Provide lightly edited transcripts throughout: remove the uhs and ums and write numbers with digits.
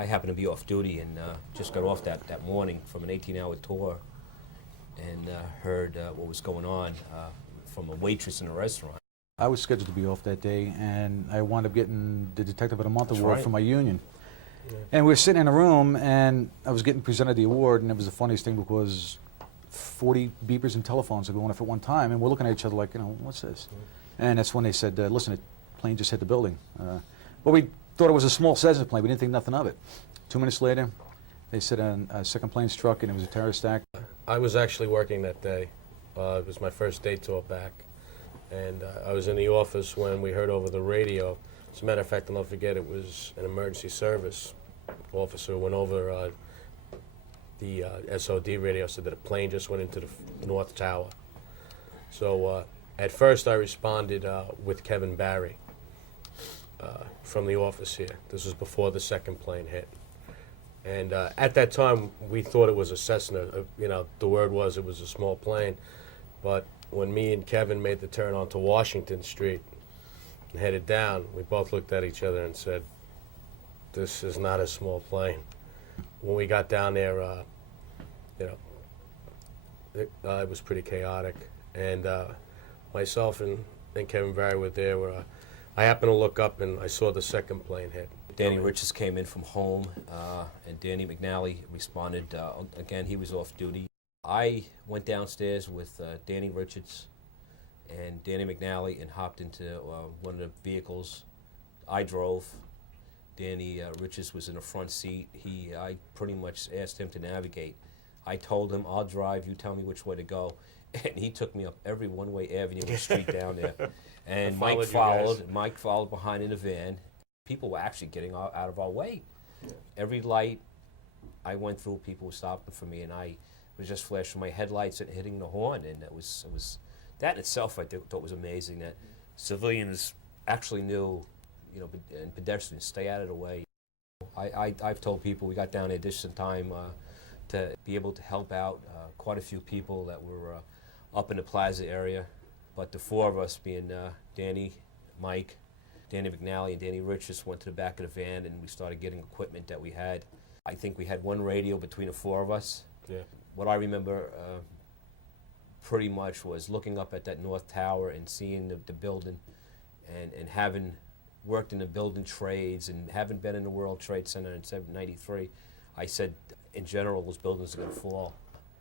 I happened to be off duty and just got off that morning from an 18-hour tour and heard what was going on from a waitress in a restaurant. I was scheduled to be off that day, and I wound up getting the Detective of the Month award right. for my union. Yeah. And we were sitting in a room, and I was getting presented the award, and it was the funniest thing because 40 beepers and telephones are going off at one time, and we're looking at each other like, what's this? And that's when they said, listen, a plane just hit the building. But we thought it was a small Cessna plane. We didn't think nothing of it. 2 minutes later, they said a second plane struck, and it was a terrorist act. I was actually working that day. It was my first day tour back. And I was in the office when we heard over the radio. As a matter of fact, I'll never forget, it was an emergency service officer went over the SOD radio, said that a plane just went into the North Tower. So at first I responded with Kevin Barry from the office here. This was before the second plane hit. And at that time, we thought it was a Cessna. The word was it was a small plane. But when me and Kevin made the turn onto Washington Street and headed down, we both looked at each other and said, this is not a small plane. When we got down there, it was pretty chaotic. And myself and Kevin Barry were there. I happened to look up and I saw the second plane hit. Danny Richards came in from home, and Danny McNally responded. Again, he was off duty. I went downstairs with Danny Richards and Danny McNally and hopped into one of the vehicles. I drove. Danny Richards was in the front seat. I pretty much asked him to navigate. I told him, I'll drive, you tell me which way to go. And he took me up every one-way avenue and street down there. And Mike followed behind in a van. People were actually getting out of our way. Yeah. Every light I went through, people were stopping for me, and I was just flashing my headlights and hitting the horn. And it was that in itself I thought was amazing, that civilians actually knew, and pedestrians, stay out of the way. I've told people we got down there just in time to be able to help out quite a few people that were up in the plaza area. But the four of us, being Danny, Mike, Danny McNally, and Danny Richards, went to the back of the van and we started getting equipment that we had. I think we had one radio between the four of us. Yeah. What I remember pretty much was looking up at that North Tower and seeing the building, and having worked in the building trades and having been in the World Trade Center in 1993, I said, in general, those buildings are going to fall.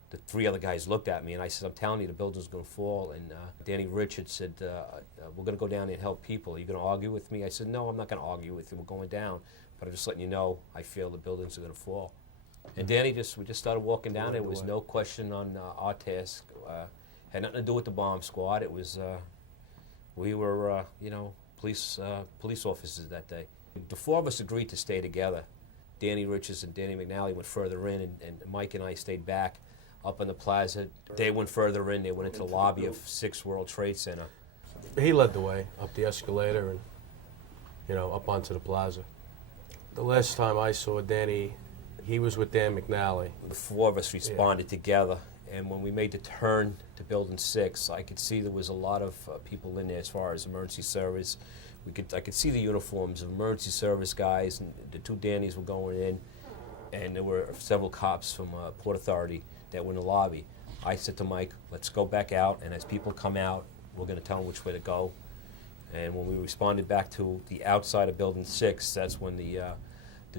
The three other guys looked at me and I said, I'm telling you, the building's going to fall. And Danny Richards said, we're going to go down there and help people. Are you going to argue with me? I said, no, I'm not going to argue with you. We're going down. But I'm just letting you know, I feel the buildings are going to fall. And Danny, we just started walking down. There was no question on our task. Had nothing to do with the bomb squad. It was, we were, police officers that day. The four of us agreed to stay together. Danny Richards and Danny McNally went further in, and Mike and I stayed back up in the plaza. They went further in. They went into the lobby of 6 World Trade Center. He led the way up the escalator and, up onto the plaza. The last time I saw Danny, he was with Dan McNally. The four of us responded together, and when we made the turn to Building 6, I could see there was a lot of people in there as far as emergency service. I could see the uniforms of emergency service guys, and the two Dannys were going in, and there were several cops from Port Authority that were in the lobby. I said to Mike, let's go back out, and as people come out, we're going to tell them which way to go. And when we responded back to the outside of Building 6, that's when the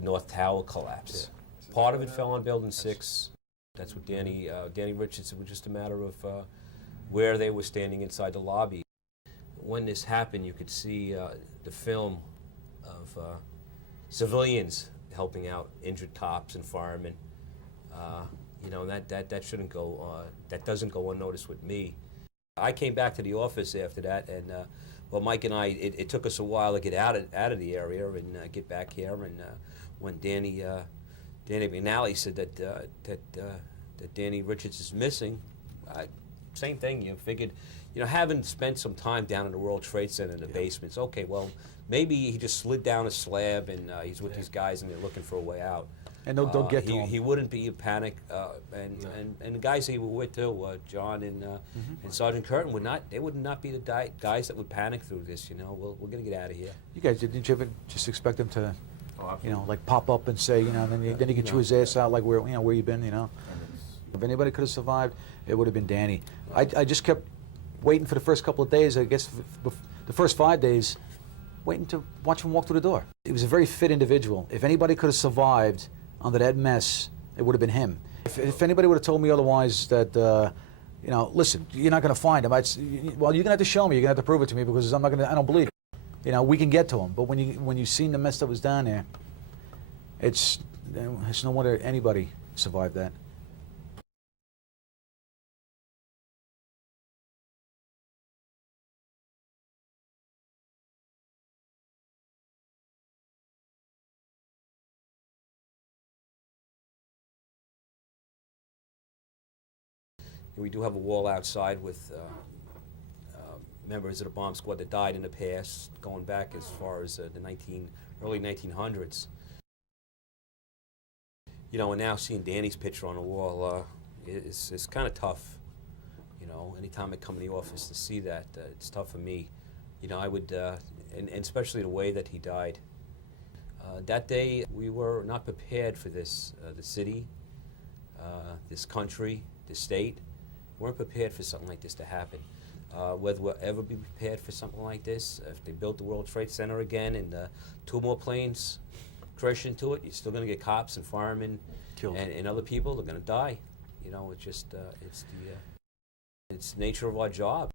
North Tower collapsed. Yeah. Part of it fell on Building 6. That's what Danny Richards, it was just a matter of where they were standing inside the lobby. When this happened, you could see the film of civilians helping out injured cops and firemen. That shouldn't go. That doesn't go unnoticed with me. I came back to the office after that, and Mike and I, it took us a while to get out of the area and get back here. And when Danny McNally said that Danny Richards is missing, same thing. You figured, having spent some time down in the World Trade Center in the basements, okay, well, maybe he just slid down a slab and he's with these guys and they're looking for a way out. And they'll get to him. He wouldn't be in panic, and the guys he were with too, John and Sergeant Curtin would not be the guys that would panic through this. We're going to get out of here. You guys, didn't you ever just expect them to you know, like pop up and say, you know, then he could chew his ass out like where, you know, where you been, you know. If anybody could have survived, it would have been Danny. I just kept waiting for the first couple of days, I guess the first 5 days, waiting to watch him walk through the door. He was a very fit individual. If anybody could have survived under that mess, it would have been him. If anybody would have told me otherwise that, you know, listen, you're not going to find him. Well, you're going to have to show me. You're going to have to prove it to me because I'm not going to. I don't believe it. You know, we can get to him, but when you seen the mess that was down there, it's no wonder anybody survived that. We do have a wall outside with members of the bomb squad that died in the past, going back as far as the early 1900s. You know, and now seeing Danny's picture on the wall is kind of tough. You know, anytime I come in the office to see that, it's tough for me. You know, I would, and especially the way that he died. That day, we were not prepared for this. The city, this country, the state, weren't prepared for something like this to happen. Whether we'll ever be prepared for something like this, if they built the World Trade Center again and 2 more planes crash into it, you're still going to get cops and firemen and other people. They're going to die. You know, it's just it's the nature of our job.